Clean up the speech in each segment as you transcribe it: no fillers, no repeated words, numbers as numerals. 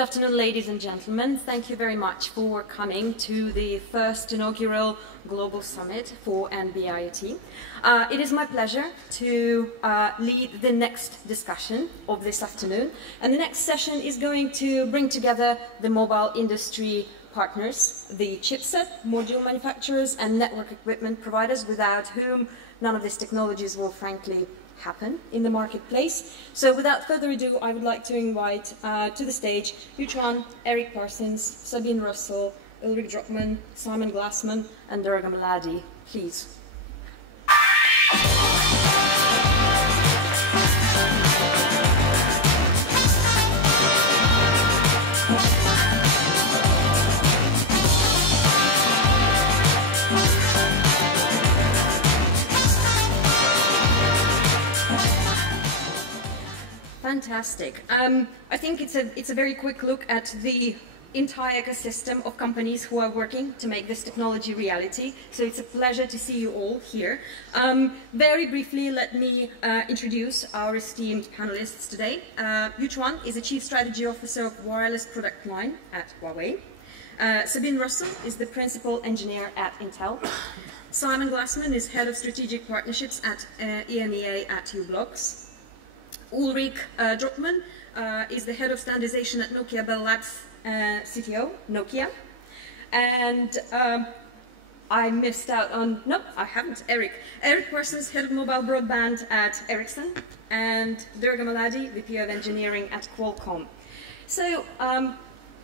afternoon, ladies and gentlemen. Thank you very much for coming to the first inaugural Global Summit for NB-IoT. It is my pleasure to lead the next discussion of this afternoon. And the next session is going to bring together the mobile industry partners, the chipset, module manufacturers, and network equipment providers, without whom none of these technologies will frankly happen in the marketplace. So without further ado, I would like to invite to the stage Quan, Eric Parsons, Sabine Rossel, Ulrich Dropmann, Simon Glassman, and Durga Malladi. Please. Fantastic. I think it's a very quick look at the entire ecosystem of companies who are working to make this technology reality. So it's a pleasure to see you all here. Very briefly, let me introduce our esteemed panelists today. Quan is the Chief Strategy Officer of Wireless Product Line at Huawei. Sabine Rossel is the Principal Engineer at Intel. Simon Glassman is Head of Strategic Partnerships at EMEA at u-blox. Ulrich Dropmann is the Head of Standardization at Nokia Bell Labs, CTO, Nokia. And I missed out on, no, I haven't, Eric. Eric Parsons, Head of Mobile Broadband at Ericsson, and Durga Malladi, VP of Engineering at Qualcomm. So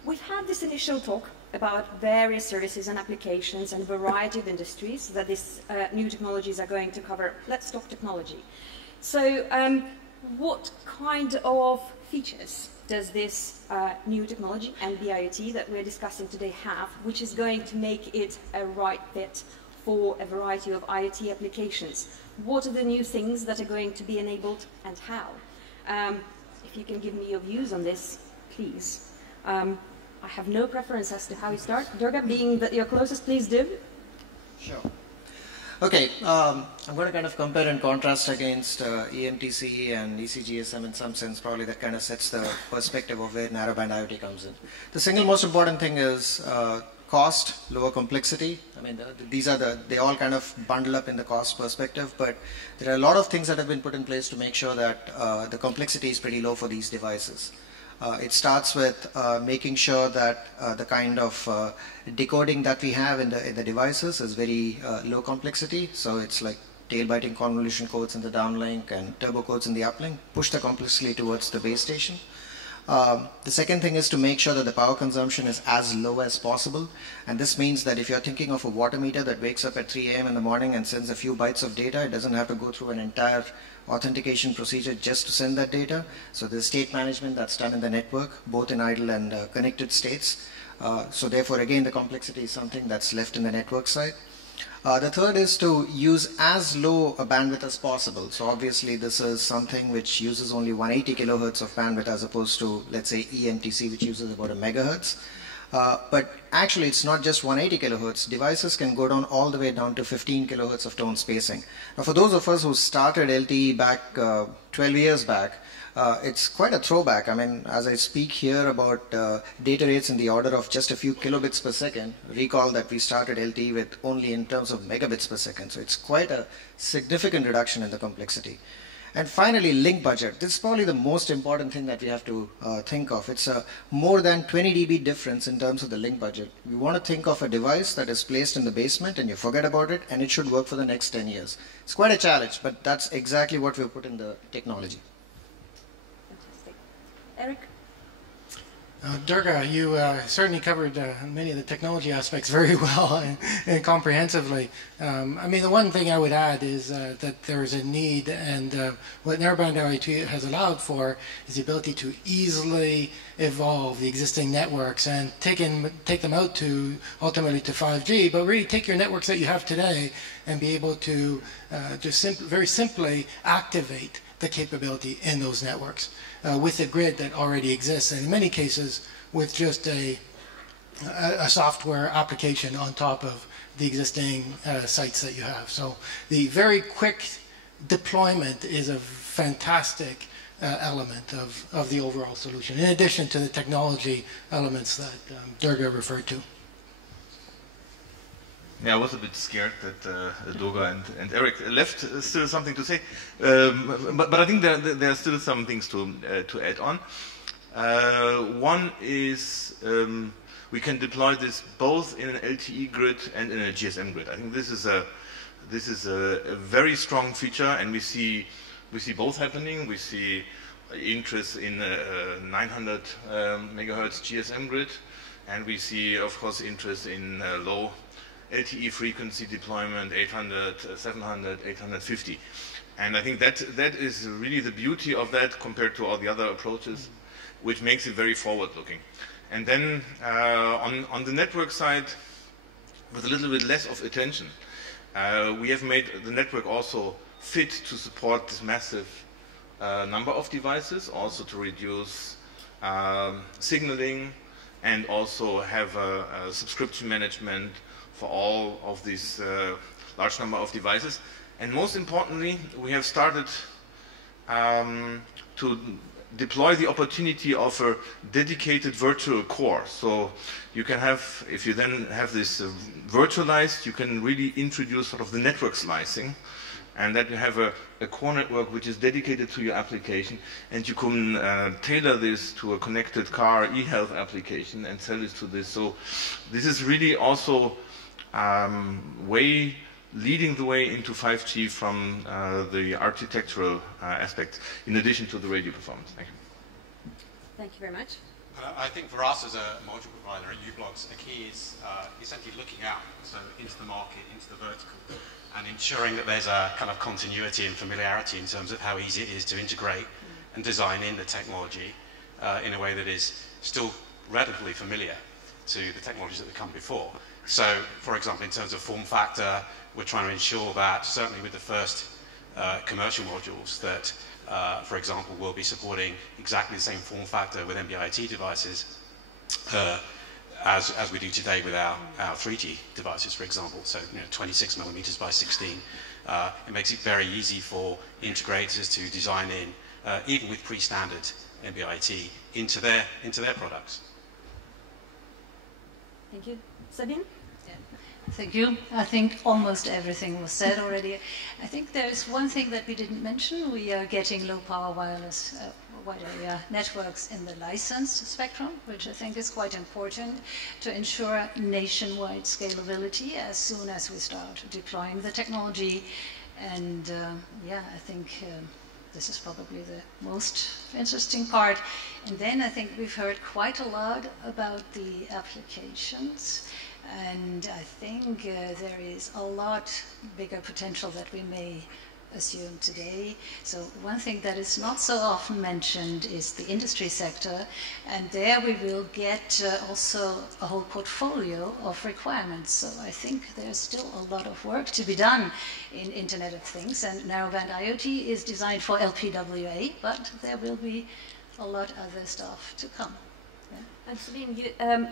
we've had this initial talk about various services and applications and a variety of industries that these new technologies are going to cover. Let's talk technology. So what kind of features does this new technology, NB-IoT, that we're discussing today have, which is going to make it a right fit for a variety of IoT applications? What are the new things that are going to be enabled and how? If you can give me your views on this, please. I have no preference as to how you start. Durga, being that you're closest, please do. Sure. Okay, I'm going to kind of compare and contrast against EMTC and ECGSM in some sense. Probably that kind of sets the perspective of where Narrowband IoT comes in. The single most important thing is cost, lower complexity. I mean, they all kind of bundle up in the cost perspective, but there are a lot of things that have been put in place to make sure that the complexity is pretty low for these devices. It starts with making sure that the kind of decoding that we have in the devices is very low complexity. So it's like tail-biting convolution codes in the downlink and turbo codes in the uplink. Push the complexity towards the base station. The second thing is to make sure that the power consumption is as low as possible. And this means that if you're thinking of a water meter that wakes up at 3 a.m. in the morning and sends a few bytes of data, it doesn't have to go through an entire authentication procedure just to send that data. So there's state management that's done in the network, both in idle and connected states. So therefore, again, the complexity is something that's left in the network side. The third is to use as low a bandwidth as possible. So obviously, this is something which uses only 180 kilohertz of bandwidth as opposed to, let's say, EMTC, which uses about a megahertz. But actually, it's not just 180 kilohertz. Devices can go down all the way down to 15 kilohertz of tone spacing. Now, for those of us who started LTE back 12 years back, it's quite a throwback. I mean, as I speak here about data rates in the order of just a few kilobits per second, recall that we started LTE with only in terms of megabits per second. So it's quite a significant reduction in the complexity. And finally, link budget. This is probably the most important thing that we have to think of. It's a more than 20 dB difference in terms of the link budget. We want to think of a device that is placed in the basement and you forget about it and it should work for the next 10 years. It's quite a challenge, but that's exactly what we've put in the technology. Fantastic. Eric? Durga, you certainly covered many of the technology aspects very well and comprehensively. I mean, the one thing I would add is that there is a need, and what Narrowband IoT has allowed for is the ability to easily evolve the existing networks and take them out to ultimately to 5G, but really take your networks that you have today and be able to just very simply activate the capability in those networks with a grid that already exists, and in many cases with just a software application on top of the existing sites that you have. So the very quick deployment is a fantastic element of the overall solution, in addition to the technology elements that Durga referred to. Yeah, I was a bit scared that Durga and Eric left. Still something to say, but I think there are still some things to add on. One is we can deploy this both in an LTE grid and in a GSM grid. I think this is a very strong feature, and we see both happening. We see interest in 900 megahertz GSM grid, and we see, of course, interest in low LTE frequency deployment, 800, 700, 850. And I think that is really the beauty of that compared to all the other approaches, which makes it very forward-looking. And then on the network side, with a little bit less of attention, we have made the network also fit to support this massive number of devices, also to reduce signaling, and also have a subscription management for all of these large number of devices. And most importantly, we have started to deploy the opportunity of a dedicated virtual core. So you can have, if you then have this virtualized, you can really introduce sort of the network slicing, and that you have a core network which is dedicated to your application, and you can tailor this to a connected car e-health application and sell it to this. So this is really also leading the way into 5G from the architectural aspect, in addition to the radio performance. Thank you. Thank you very much. I think for us as a module provider at u-blox, the key is essentially looking out, so into the market, into the vertical, and ensuring that there's a kind of continuity and familiarity in terms of how easy it is to integrate and design in the technology in a way that is still relatively familiar to the technologies that have come before. So, for example, in terms of form factor, we're trying to ensure that, certainly with the first commercial modules, that, for example, we'll be supporting exactly the same form factor with NB-IoT devices as we do today with our 3G devices, for example. So, 26 millimeters by 16. It makes it very easy for integrators to design in, even with pre-standard NB-IoT, into their products. Thank you. Sabine? Thank you. I think almost everything was said already. I think there's one thing that we didn't mention. We are getting low-power wireless wide area networks in the licensed spectrum, which I think is quite important to ensure nationwide scalability as soon as we start deploying the technology. And yeah, I think this is probably the most interesting part. And then I think we've heard quite a lot about the applications. And I think there is a lot bigger potential that we may assume today. So one thing that is not so often mentioned is the industry sector. And there we will get also a whole portfolio of requirements. So I think there's still a lot of work to be done in Internet of Things. And Narrowband IoT is designed for LPWA, but there will be a lot other stuff to come. And Sabine,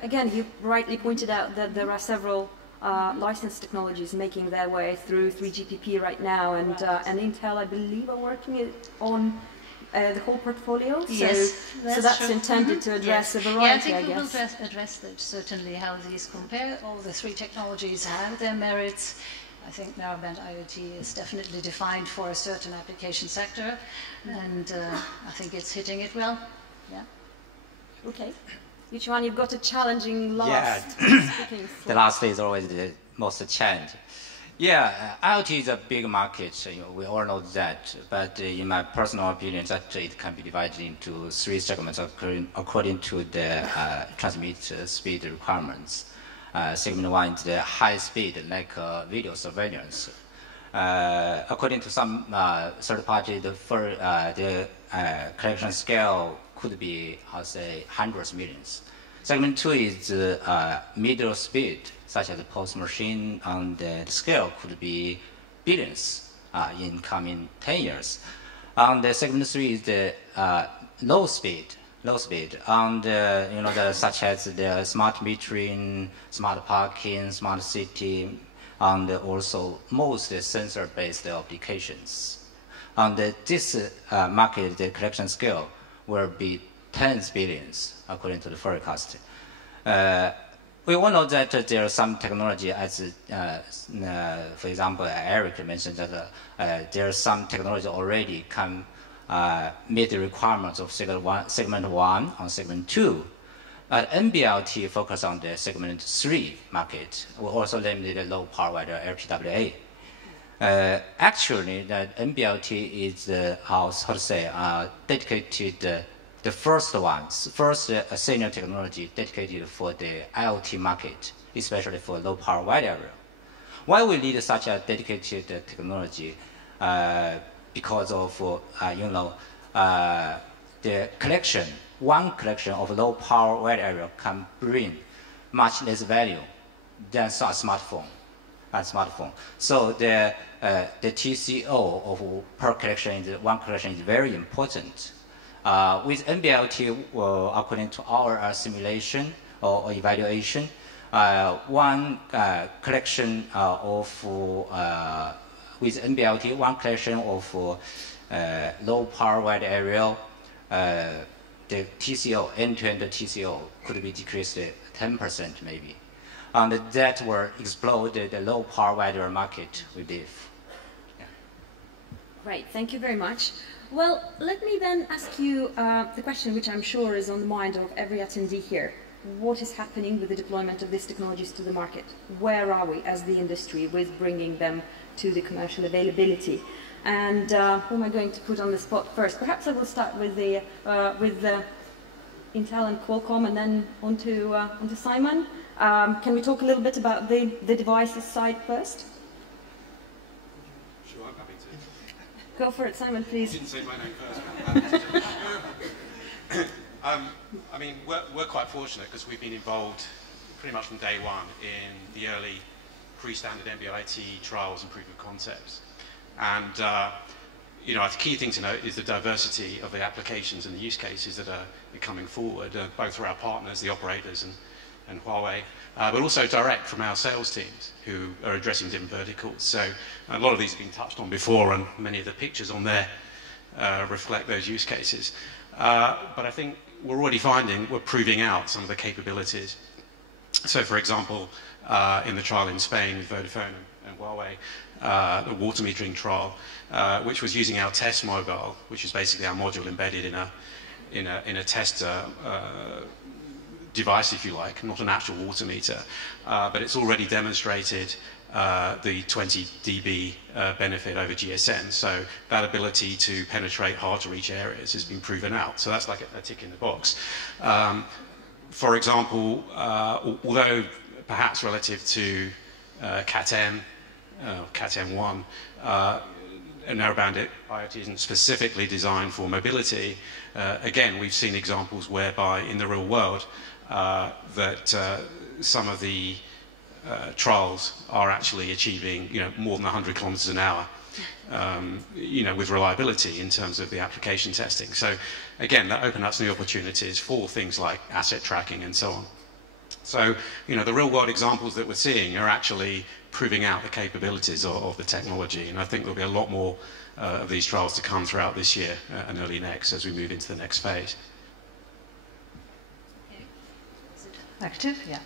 again, you rightly pointed out that there are several licensed technologies making their way through 3GPP right now, and Intel, I believe, are working on the whole portfolio. Yes, so that's intended to address a variety, I think we will address that, certainly, how these compare. All the three technologies have their merits. I think Narrowband IoT is definitely defined for a certain application sector, and I think it's hitting it well. Yeah. Okay. Which one? You've got a challenging last. Yeah, the last is always the most challenge. Yeah, IoT is a big market. We all know that. But in my personal opinion, that it can be divided into three segments according to the transmit speed requirements. Segment one is the high speed, like video surveillance. According to some third party, the collection scale could be, I'll say, hundreds of millions. Segment two is middle speed, such as the post machine, and the scale could be billions in coming 10 years. And the segment three is the low speed, and such as the smart metering, smart parking, smart city, and also most sensor-based applications. And this market, the collection scale, will be tens billions, according to the forecast. We all know that there are some technology, as for example, Eric mentioned that there are some technology already can meet the requirements of segment 1 and segment 2. NB-IoT focus on the segment 3 market. We also named the low power wide LPWA. Actually, that NB-IoT is dedicated. The first senior technology dedicated for the IoT market, especially for low power wide area. Why we need such a dedicated technology? Because of the collection. One collection of low power wide area can bring much less value than a smartphone. So the TCO of per collection one collection is very important. With NB-IoT, according to our simulation or evaluation, one collection with NB-IoT, one collection of low power wide area, the TCO, end-to-end TCO, could be decreased 10% maybe. And that will explode the low power wide area market, we believe. Yeah. Great, thank you very much. Well, let me then ask you the question which I'm sure is on the mind of every attendee here. What is happening with the deployment of these technologies to the market? Where are we as the industry with bringing them to the commercial availability? And who am I going to put on the spot first? Perhaps I will start with the Intel and Qualcomm, and then onto Simon. Can we talk a little bit about the devices side first? Sure, I'm happy to. Go for it, Simon, please. You didn't say my name first. I mean, we're quite fortunate because we've been involved pretty much from day one in the early pre-standard NB-IoT trials and proof of concepts. And you know, the key thing to note is the diversity of the applications and the use cases that are coming forward, both for our partners, the operators, and Huawei, but also direct from our sales teams who are addressing different verticals. So a lot of these have been touched on before, and many of the pictures on there reflect those use cases. But I think we're already finding, we're proving out some of the capabilities. So for example, in the trial in Spain with Vodafone and Huawei, the water metering trial, which was using our test mobile, which is basically our module embedded in a test device, if you like, not an actual water meter, but it's already demonstrated the 20 dB benefit over GSM. So that ability to penetrate hard to reach areas has been proven out. So that's like a tick in the box. For example, although perhaps relative to Cat-M, Cat-M1, Narrowband IoT isn't specifically designed for mobility. Again, we've seen examples whereby in the real world that some of the trials are actually achieving, more than 100 kilometers an hour, with reliability in terms of the application testing. So again, that opens up new opportunities for things like asset tracking and so on. So, the real world examples that we're seeing are actually proving out the capabilities of the technology, and I think there'll be a lot more of these trials to come throughout this year and early next as we move into the next phase. Is it active? Yeah.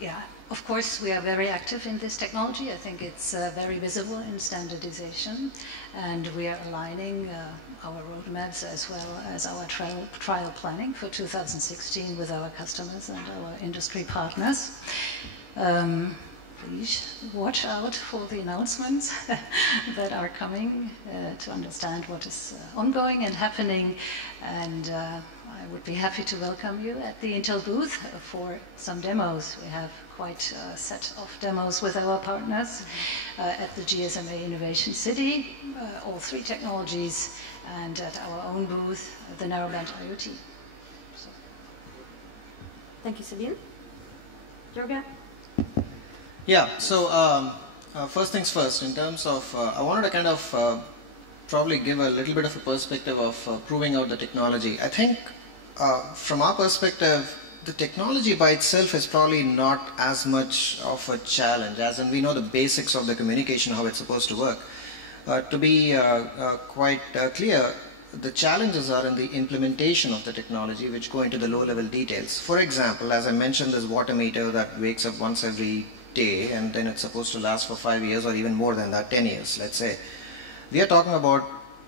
Yeah. Of course, we are very active in this technology. I think it's very visible in standardization, and we are aligning our roadmaps as well as our trial planning for 2016 with our customers and our industry partners. Please watch out for the announcements that are coming to understand what is ongoing and happening, and I would be happy to welcome you at the Intel booth for some demos. We have quite a set of demos with our partners at the GSMA Innovation City, all three technologies, and at our own booth, the Narrowband IoT. So. Thank you, Sabine. Durga? Yeah, so first things first, in terms of, I wanted to kind of probably give a little bit of a perspective of proving out the technology. I think from our perspective, the technology by itself is probably not as much of a challenge, as in we know the basics of the communication, how it's supposed to work. To be quite clear, the challenges are in the implementation of the technology, which go into the low-level details. For example, as I mentioned, this water meter that wakes up once every day, and then it's supposed to last for 5 years or even more than that, 10 years, let's say. We are talking about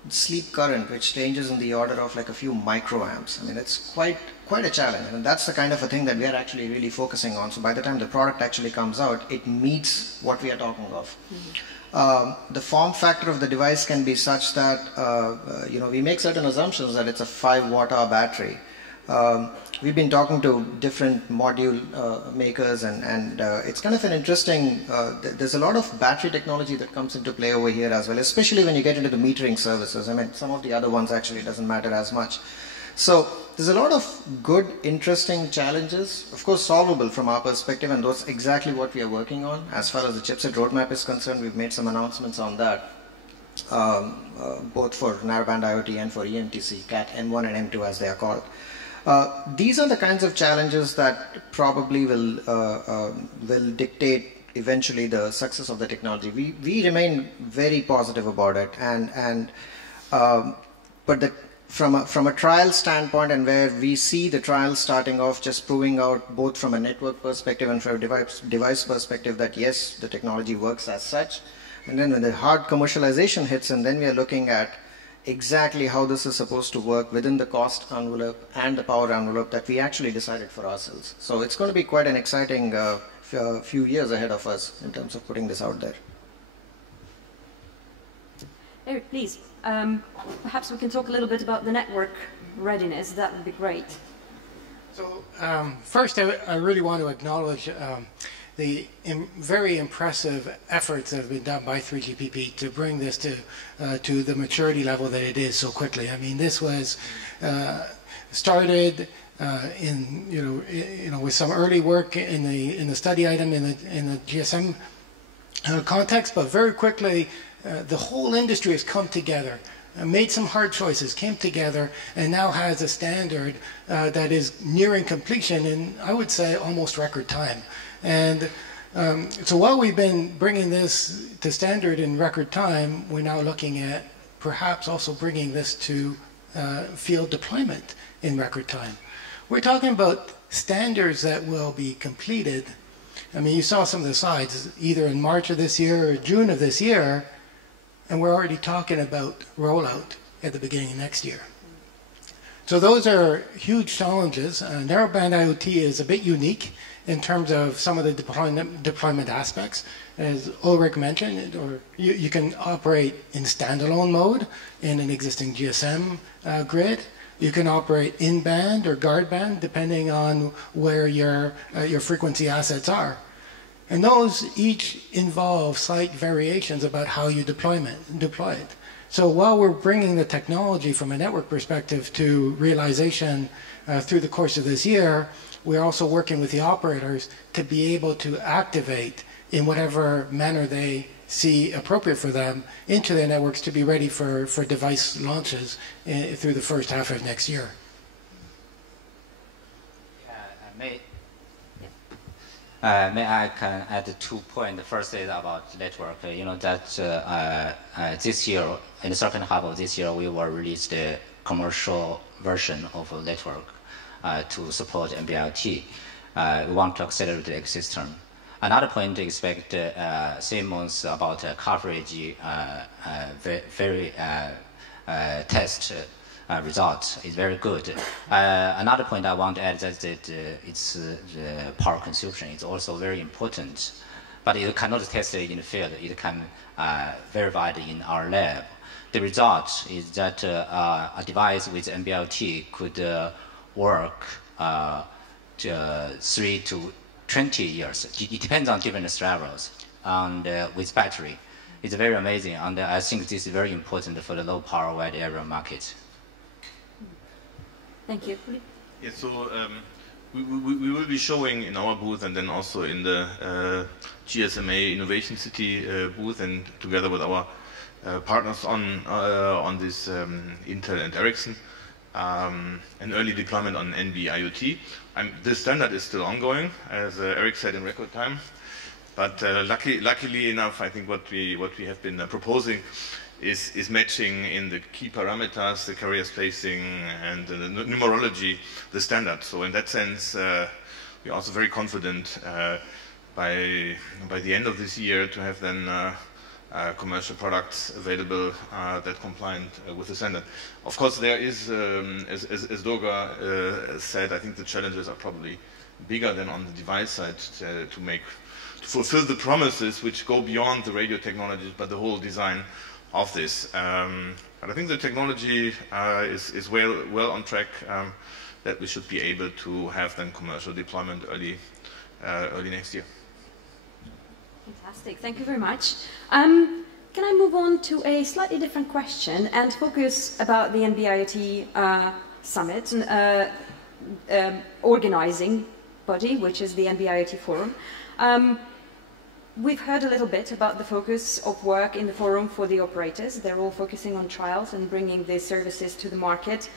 sleep current, which changes in the order of like a few microamps. I mean, it's quite a challenge, and that's the kind of a thing that we are actually really focusing on. So by the time the product actually comes out, it meets what we are talking of. The form factor of the device can be such that we make certain assumptions that it's a 5 watt-hour battery. We've been talking to different module makers, and it's kind of an interesting, there's a lot of battery technology that comes into play over here as well, especially when you get into the metering services. I mean, some of the other ones actually doesn't matter as much. So there's a lot of good, interesting challenges, of course solvable from our perspective, and that's exactly what we are working on. As far as the chipset roadmap is concerned, we've made some announcements on that, both for Narrowband IoT and for eMTC, CAT M1 and M2 as they are called. These are the kinds of challenges that probably will dictate eventually the success of the technology. We remain very positive about it, but from a trial standpoint, and where we see the trials starting off just proving out both from a network perspective and from a device perspective that yes, the technology works as such, and then when the hard commercialization hits, and then we are looking at exactly how this is supposed to work within the cost envelope and the power envelope that we actually decided for ourselves. So it's going to be quite an exciting few years ahead of us in terms of putting this out there. Eric, please, perhaps we can talk a little bit about the network readiness. That would be great. So first, I really want to acknowledge the very impressive efforts that have been done by 3GPP to bring this to the maturity level that it is so quickly. I mean, this was started with some early work in the study item in the GSM context, but very quickly the whole industry has come together, made some hard choices, came together, and now has a standard that is nearing completion in, I would say, almost record time. And so while we've been bringing this to standard in record time, we're now looking at perhaps also bringing this to field deployment in record time. We're talking about standards that will be completed. I mean, you saw some of the slides, either in March of this year or June of this year, and we're already talking about rollout at the beginning of next year. So those are huge challenges. Narrowband IoT is a bit unique in terms of some of the deployment aspects. As Ulrich mentioned, or you can operate in standalone mode in an existing GSM grid. You can operate in band or guard band, depending on where your frequency assets are. And those each involve slight variations about how you deploy it. So while we're bringing the technology from a network perspective to realization through the course of this year, we're also working with the operators to be able to activate in whatever manner they see appropriate for them into their networks to be ready for device launches through the first half of next year. May I can add 2 points. The first is about network. You know that this year, in the second half of this year, we will release the commercial version of a network to support NB-IoT. We want to accelerate the ecosystem. Another point to expect same months about coverage, very test results is very good. Another point I want to add is that it's the power consumption is also very important, but it cannot test it in the field. It can verify it in our lab. The result is that a device with NB-IoT could work 3 to 20 years. It depends on different scenarios. And with battery, it's very amazing. And I think this is very important for the low power wide area market. Thank you. Yeah, so we will be showing in our booth and then also in the GSMA Innovation City booth, and together with our partners on this Intel and Ericsson, an early deployment on NB-IoT. This standard is still ongoing, as Eric said, in record time. But luckily enough, I think what we have been proposing is matching in the key parameters, the carrier spacing, and the numerology, the standard. So in that sense, we're also very confident by the end of this year to have then commercial products available that compliant with the standard. Of course, there is, as Durga said, I think the challenges are probably bigger than on the device side to fulfill the promises which go beyond the radio technologies, but the whole design of this. But I think the technology is well on track, that we should be able to have then commercial deployment early next year. Fantastic, thank you very much. Can I move on to a slightly different question and focus about the NB-IoT Summit and organizing body, which is the NB-IoT Forum. We've heard a little bit about the focus of work in the forum for the operators. They're all focusing on trials and bringing the services to the market.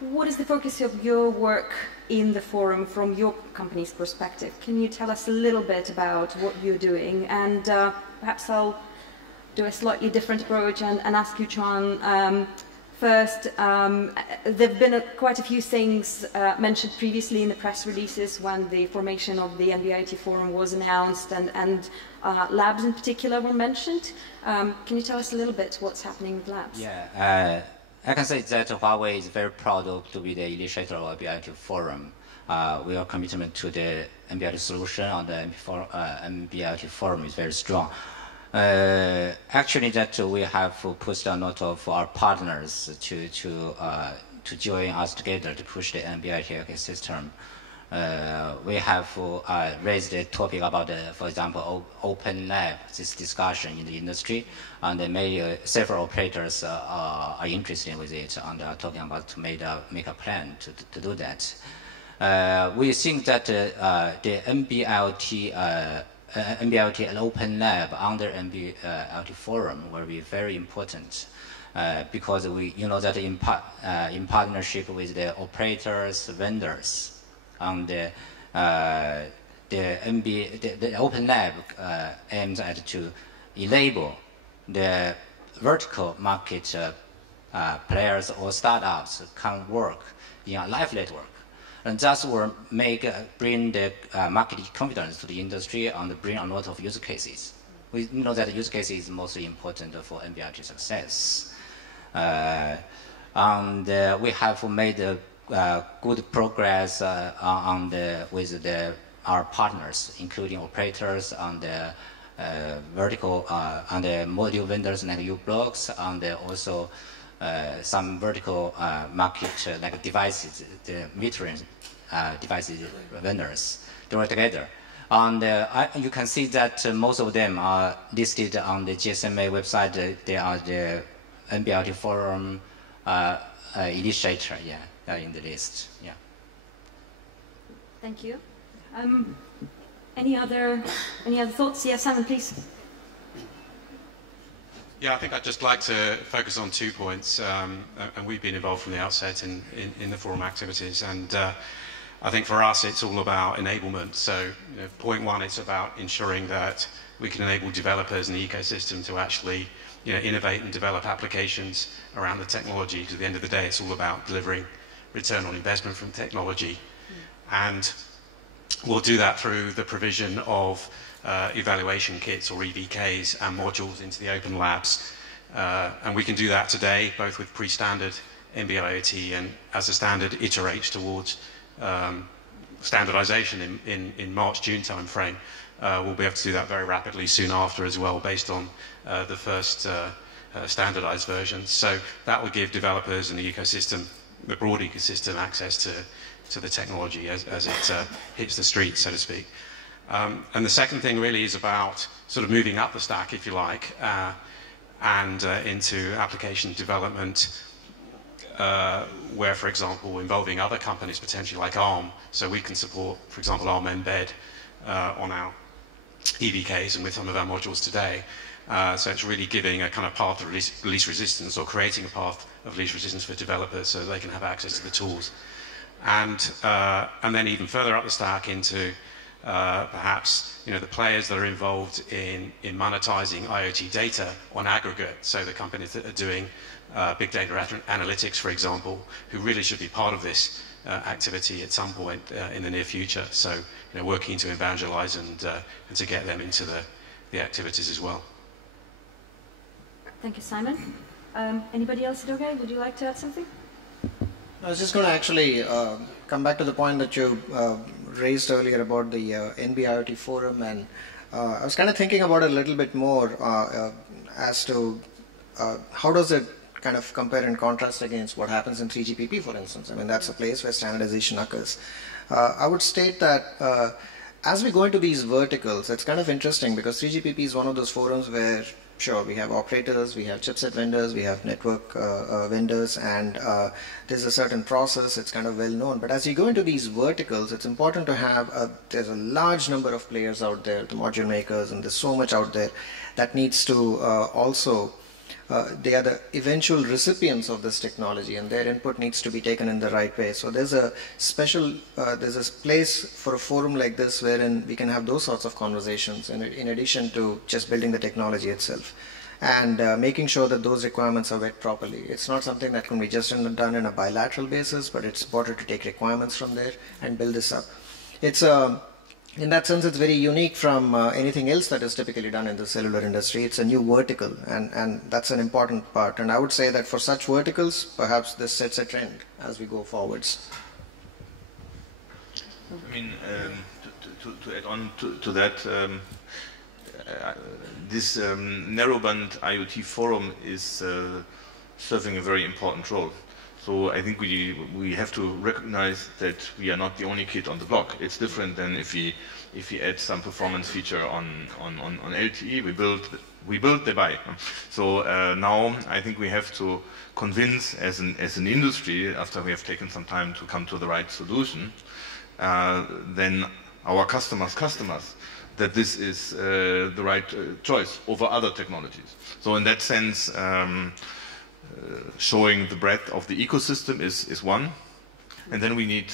What is the focus of your work in the forum from your company's perspective? Can you tell us a little bit about what you're doing? And perhaps I'll do a slightly different approach and ask you, Quan, first, there have been quite a few things mentioned previously in the press releases when the formation of the NB-IoT Forum was announced, and labs in particular were mentioned. Can you tell us a little bit what's happening with labs? Yeah, I can say that Huawei is very proud to be the initiator of the NB-IoT Forum. Our commitment to the NB-IoT solution on the NB-IoT Forum is very strong. Actually, that we have pushed a lot of our partners to join us together to push the NB-IoT ecosystem. We have raised the topic about, for example, open lab, this discussion in the industry, and several operators are interested with it and are talking about to make a plan to do that. We think that the NB-IoT and Open Lab under NB-IoT Forum will be very important because that in partnership with the operators, vendors, and the Open Lab aims at to enable the vertical market players or startups can work in a live network. And thus will bring the market confidence to the industry and bring a lot of use cases. We know that use case is mostly important for NB-IoT success. And we have made good progress with our partners, including operators and vertical and the module vendors like u-blox, and also some vertical market like devices, the metering devices vendors. They were together. And you can see that most of them are listed on the GSMA website. They are the NB-IoT Forum initiator, in the list. Yeah. Thank you. Any other thoughts? Yes, Simon, please. Yeah, I think I'd just like to focus on 2 points, and we've been involved from the outset in the forum activities, and I think for us it's all about enablement. So point one, it's about ensuring that we can enable developers in the ecosystem to actually innovate and develop applications around the technology, because at the end of the day it's all about delivering return on investment from technology. And we'll do that through the provision of evaluation kits or EVKs and modules into the open labs. And we can do that today, both with pre-standard NB-IoT, and as the standard iterates towards standardization in March-June timeframe, we'll be able to do that very rapidly soon after as well, based on the first standardized versions. So that will give developers and the ecosystem, the broad ecosystem, access to the technology as it hits the street, so to speak. And the second thing really is about sort of moving up the stack, if you like, and into application development, where, for example, involving other companies potentially like ARM, so we can support, for example, ARM embed on our EVKs and with some of our modules today. So it's really giving a kind of path of least resistance, or creating a path of least resistance for developers so they can have access to the tools. And then even further up the stack into perhaps the players that are involved in monetizing IoT data on aggregate, so the companies that are doing big data analytics, for example, who really should be part of this activity at some point in the near future. So working to evangelize and to get them into the activities as well. Thank you, Simon. Anybody else, Durga? Would you like to add something? I was just going to actually come back to the point that you raised earlier about the NB-IoT Forum, and I was kind of thinking about it a little bit more as to how does it kind of compare and contrast against what happens in 3GPP, for instance. I mean, that's a place where standardization occurs. I would state that as we go into these verticals, it's kind of interesting because 3GPP is one of those forums where, sure, we have operators, we have chipset vendors, we have network vendors, and there's a certain process, it's kind of well known. But as you go into these verticals, it's important to have, there's a large number of players out there, the module makers, and there's so much out there that needs to also, they are the eventual recipients of this technology, and their input needs to be taken in the right way. So there's a special, there's a place for a forum like this wherein we can have those sorts of conversations in addition to just building the technology itself, and making sure that those requirements are met properly. It's not something that can be just done in a bilateral basis, but it's important to take requirements from there and build this up. It's in that sense, it's very unique from anything else that is typically done in the cellular industry. It's a new vertical, and that's an important part. And I would say that for such verticals, perhaps this sets a trend as we go forwards. I mean, to add on to that, this Narrowband IoT Forum is serving a very important role. So I think we have to recognize that we are not the only kid on the block. It's different than if we add some performance feature on LTE. We build, they buy. So now I think we have to convince as an industry, after we have taken some time to come to the right solution, then our customers that this is the right choice over other technologies. So in that sense, showing the breadth of the ecosystem is one, and then we need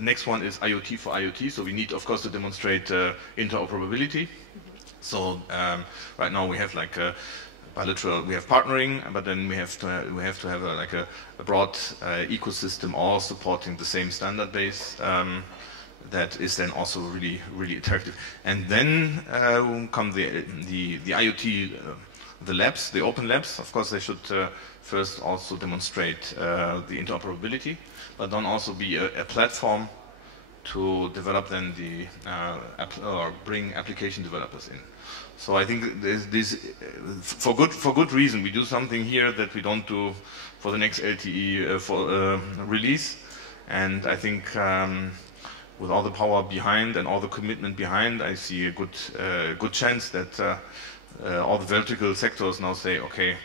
next one is IoT for IoT. So we need, of course, to demonstrate interoperability. So right now we have like a bilateral, we have partnering, but then we have to have a broad ecosystem, all supporting the same standard base. That is then also really attractive. And then come the IoT, the labs, the open labs. Of course, they should first also demonstrate the interoperability, but then also be a platform to develop then or bring application developers in. So I think this for good reason. We do something here that we don't do for the next LTE release, and I think with all the power behind and all the commitment behind, I see a good chance that all the vertical sectors now say, okay,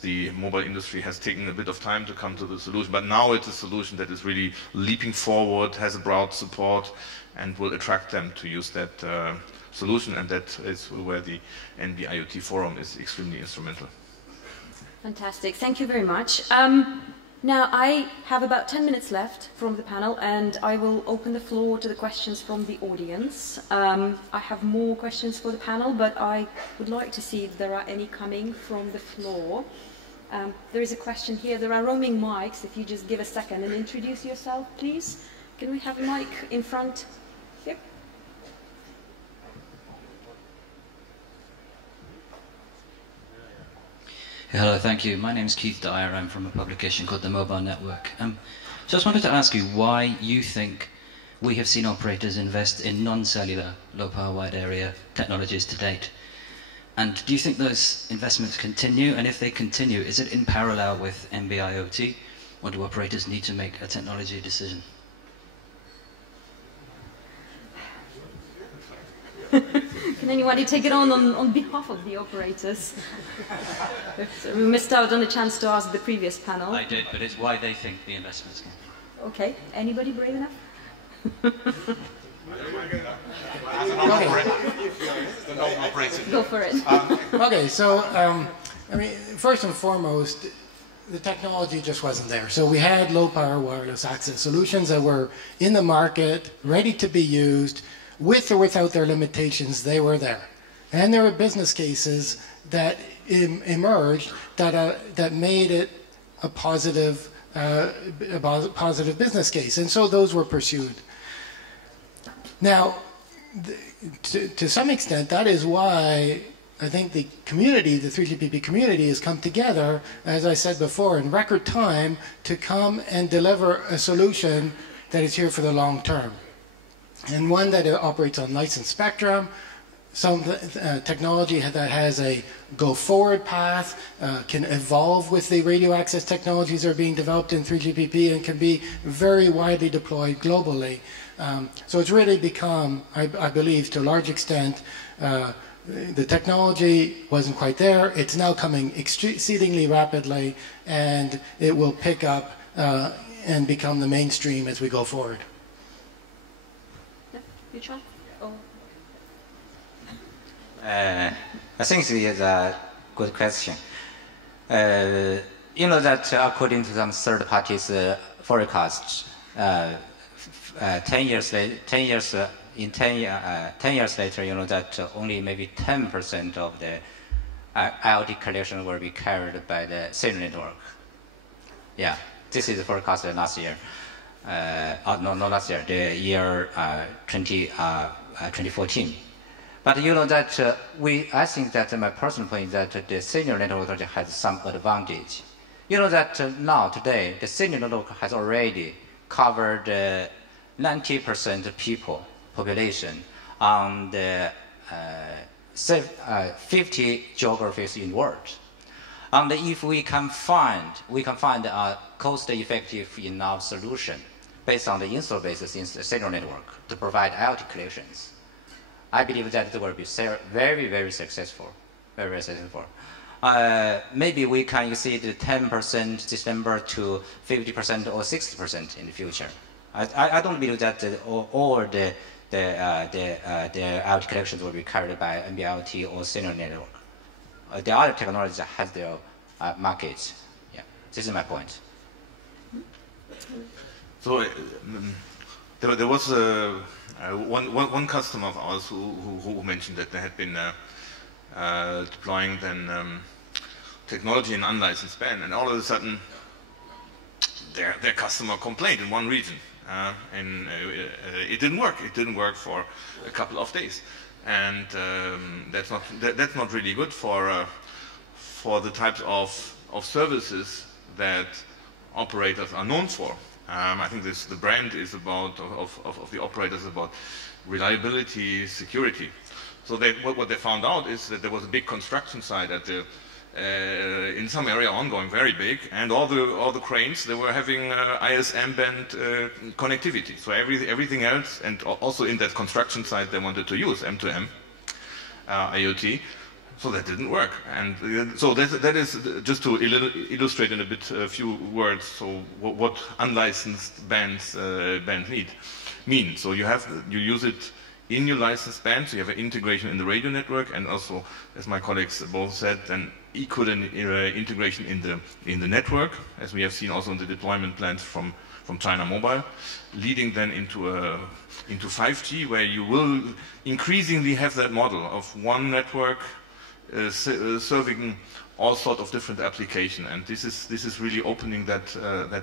the mobile industry has taken a bit of time to come to the solution, but now it's a solution that is really leaping forward, has a broad support, and will attract them to use that solution, and that is where the NB-IoT Forum is extremely instrumental. Fantastic, thank you very much. Now I have about 10 minutes left from the panel, and I will open the floor to the questions from the audience. I have more questions for the panel, but I would like to see if there are any coming from the floor. There is a question here. There are roaming mics. If you just give a second and introduce yourself, please. Can we have a mic in front? Yep. Hello, thank you. My name is Keith Dyer. I'm from a publication called The Mobile Network. Just wanted to ask you why you think we have seen operators invest in non-cellular, low-power wide area technologies to date. And do you think those investments continue? And if they continue, is it in parallel with NB-IoT, or do operators need to make a technology decision? Can anybody take it on behalf of the operators? So we missed out on a chance to ask the previous panel. I did, but it's why they think the investments can. Okay, anybody brave enough? Go for it. Okay, so I mean, first and foremost, the technology just wasn't there. So we had low power wireless access solutions that were in the market, ready to be used, with or without their limitations, they were there. And there were business cases that emerged that made it a positive business case. And so those were pursued. Now, to some extent, that is why I think the community, the 3GPP community, has come together, as I said before, in record time to come and deliver a solution that is here for the long term. And one that operates on licensed spectrum, some technology that has a go-forward path, can evolve with the radio access technologies that are being developed in 3GPP and can be very widely deployed globally. So it's really become, I believe, to a large extent, the technology wasn't quite there. It's now coming exceedingly rapidly, and it will pick up and become the mainstream as we go forward. Which one? Oh. I think this is a good question. You know that according to some third parties' forecasts, 10 years later, you know that only maybe 10% of the IoT collection will be carried by the cellular network. Yeah, this is the forecast last year. No, not last year, the year 2014. But you know that I think that my personal point is that the cellular network has some advantage. You know that now, today, the cellular network has already covered 90% population on the 50 geographies in the world. And if we can find a cost-effective enough solution based on the install bases in the cellular network to provide IoT collections, I believe that it will be very, very successful. Very, very successful. Maybe we can exceed 10% this number to 50% or 60% in the future. I don't believe that all the IoT collections will be carried by NB-IoT or cellular network. The other technologies have their markets. Yeah, this is my point. So there was one customer of ours who mentioned that they had been deploying then technology in unlicensed band, and all of a sudden their customer complained in one region. And it didn't work. It didn't work for a couple of days, and that's not really good for the types of services that operators are known for. I think the brand is about of the operators about reliability, security. So what they found out is that there was a big construction site at the in some area ongoing, very big, and all the cranes, they were having ISM band connectivity. So everything else, and also in that construction site, they wanted to use M2M IoT. So that didn't work, and so that is just to illustrate in a few words. So what unlicensed bands mean. So you use it in your licensed band, so you have an integration in the radio network, and also, as my colleagues both said, an equal integration in the network, as we have seen also in the deployment plans from China Mobile, leading then into 5G, where you will increasingly have that model of one network serving all sorts of different applications, and this is really opening that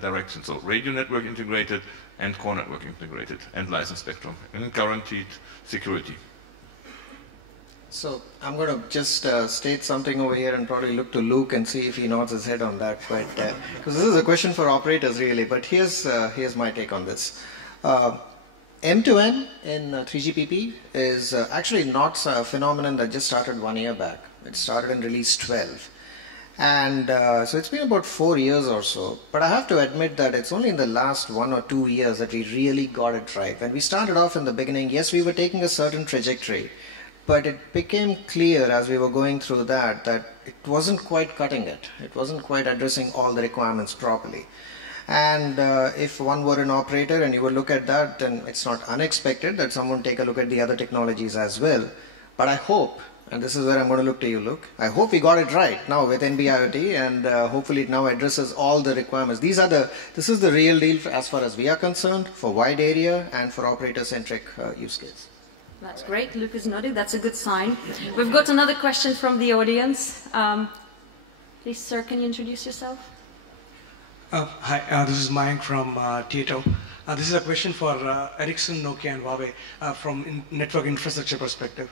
direction. So radio network integrated and core network integrated and licensed spectrum and guaranteed security. So I'm going to just state something over here and probably look to Luke and see if he nods his head on that, but because this is a question for operators really. But here's my take on this. M2M in 3GPP is actually not a phenomenon that just started 1 year back. It started in release 12. And so it's been about 4 years or so. But I have to admit that it's only in the last 1 or 2 years that we really got it right. When we started off in the beginning, yes, we were taking a certain trajectory. But it became clear as we were going through that it wasn't quite cutting it. It wasn't quite addressing all the requirements properly. And if one were an operator and you would look at that, then it's not unexpected that someone take a look at the other technologies as well. But I hope, and this is where I'm going to look to you, Luke. I hope we got it right now with NB-IoT, and hopefully it now addresses all the requirements. This is the real deal as far as we are concerned, for wide area and for operator-centric use case. That's great. Luke is nodding. That's a good sign. We've got another question from the audience. Please, sir, can you introduce yourself? Hi, this is Mayank from Tieto. This is a question for Ericsson, Nokia, and Huawei from network infrastructure perspective.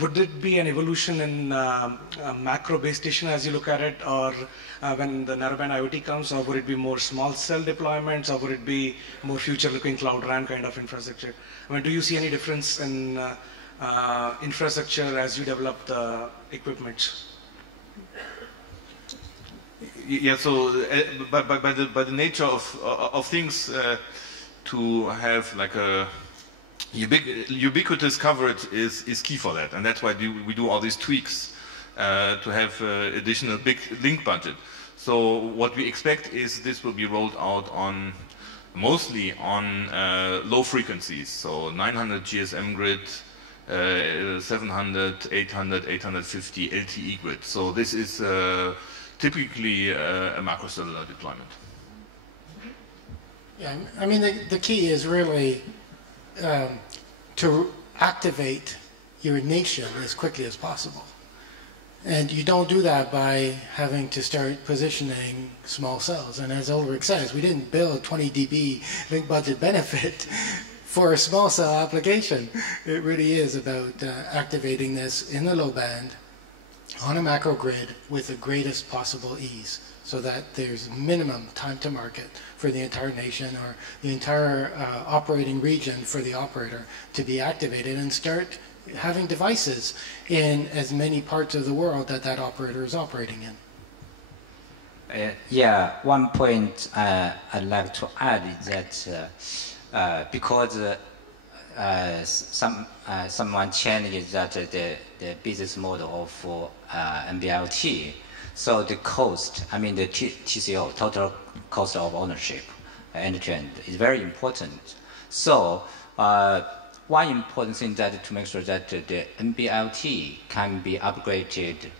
Would it be an evolution in macro base station as you look at it, or when the Narrowband IoT comes, or would it be more small cell deployments, or would it be more future-looking cloud RAN kind of infrastructure? I mean, do you see any difference in infrastructure as you develop the equipment? Yeah, so by the nature of things, to have like a ubiquitous coverage is key for that, and that's why we do all these tweaks to have additional big link budget. So what we expect is this will be rolled out mostly on low frequencies, so 900 GSM grid, 700, 800, 850 LTE grid. So this is typically a macrocellular deployment. Yeah, I mean, the key is really to activate your nation as quickly as possible. And you don't do that by having to start positioning small cells. And as Ulrich says, we didn't build 20 dB link budget benefit for a small cell application. It really is about activating this in the low band on a macro grid with the greatest possible ease, so that there's minimum time to market for the entire nation or the entire operating region for the operator to be activated and start having devices in as many parts of the world that operator is operating in. Yeah, one point I'd like to add is that because someone changed that the business model of NB-IoT, so the cost, I mean the TCO, total cost of ownership, end-to-end, is very important. So one important thing that to make sure that the NB-IoT can be upgraded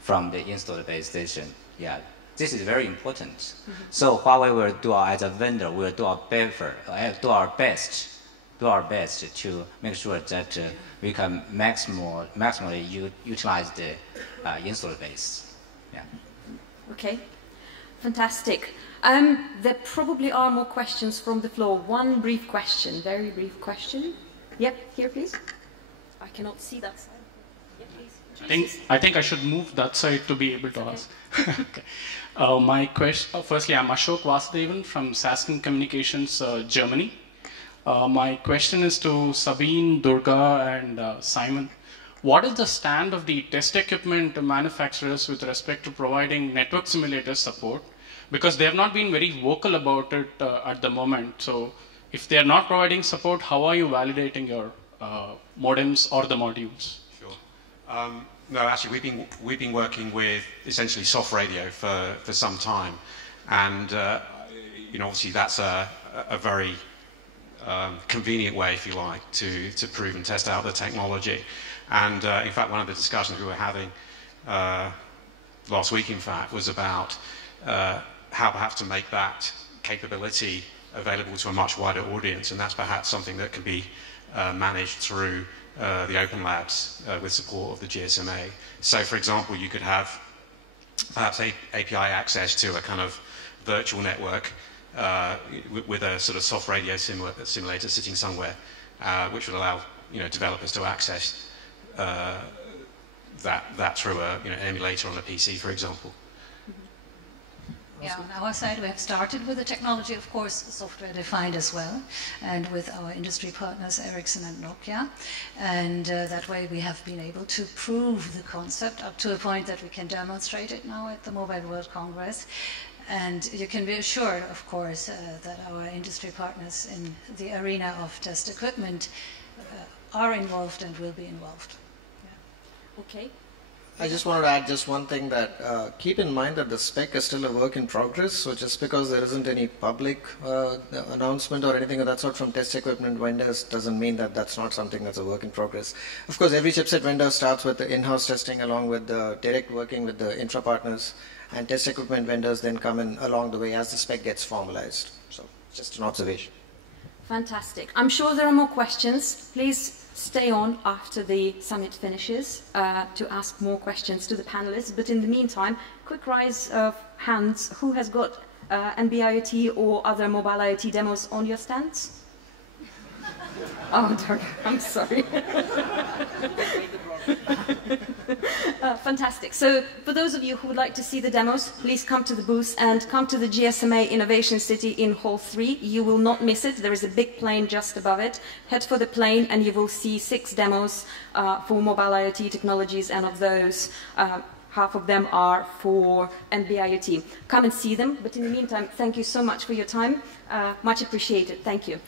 from the installed base station. Yeah, this is very important. Mm-hmm. So Huawei will do, as a vendor, will do our best to make sure that we can maximally utilize the installed base. Yeah. Okay, fantastic. There probably are more questions from the floor. One brief question, very brief question. Yep, here please. I cannot see that side. Yep, please. I think I should move that side to be able to ask. Okay. My question, firstly, I'm Ashok Vasudevan from Sasken Communications, Germany. My question is to Sabine, Durga, and Simon. What is the stand of the test equipment manufacturers with respect to providing network simulator support? Because they have not been very vocal about it at the moment. So if they are not providing support, how are you validating your modems or the modules? Sure. No, actually, we've been working with essentially soft radio for some time, and obviously that's a very convenient way, if you like, to prove and test out the technology. And in fact, one of the discussions we were having last week, in fact, was about how perhaps to make that capability available to a much wider audience, and that's perhaps something that can be managed through the Open Labs with support of the GSMA. So, for example, you could have perhaps API access to a kind of virtual network with a sort of soft radio simulator sitting somewhere, which would allow developers to access that through an emulator on a PC, for example. Yeah, on our side we have started with the technology, of course, software defined as well, and with our industry partners Ericsson and Nokia, and that way we have been able to prove the concept up to a point that we can demonstrate it now at the Mobile World Congress. And you can be assured, of course, that our industry partners in the arena of test equipment are involved and will be involved. Yeah. Okay. I just wanted to add just one thing that keep in mind that the spec is still a work in progress. So just because there isn't any public announcement or anything of that sort from test equipment vendors doesn't mean that that's not something that's a work in progress. Of course, every chipset vendor starts with the in-house testing along with the direct working with the infra partners, and test equipment vendors then come in along the way as the spec gets formalized. So just an observation. Fantastic. I'm sure there are more questions. Please stay on after the summit finishes to ask more questions to the panelists. But in the meantime, quick rise of hands. Who has got NB-IoT or other mobile IoT demos on your stands? Oh, Durga, I'm sorry. Fantastic. So for those of you who would like to see the demos, please come to the booth and come to the GSMA Innovation City in Hall 3. You will not miss it. There is a big plane just above it. Head for the plane and you will see 6 demos for mobile IoT technologies, and of those, half of them are for NB-IoT. Come and see them. But in the meantime, thank you so much for your time. Much appreciated. Thank you.